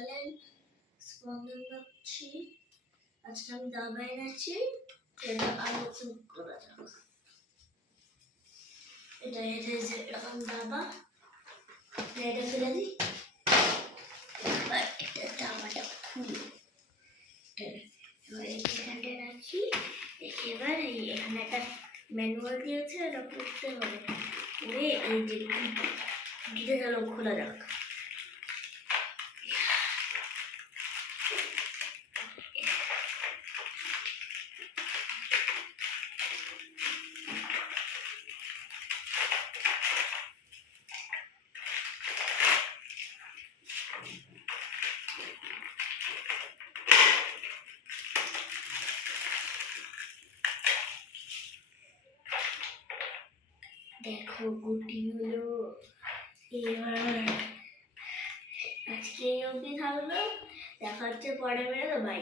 Channel স্পন্দন করছি। আজকে আমি দাবা এনেছি, এটা আলোচনা করা যাক। এটা এরকম দাবা, এটা ফেলে দিই। এটা দাবাটা খুলি, এবার এখানটা রাখি। এবার এখানে একটা ম্যানুয়াল দিয়েছে, এটা পড়তে হবে। এই যে গিয়ে গেল, খোলা যাক। দেখো গুটিগুলো। এবার আজকে এই অবধি থাকলো, দেখা হচ্ছে পরে বেরোলো। বাই।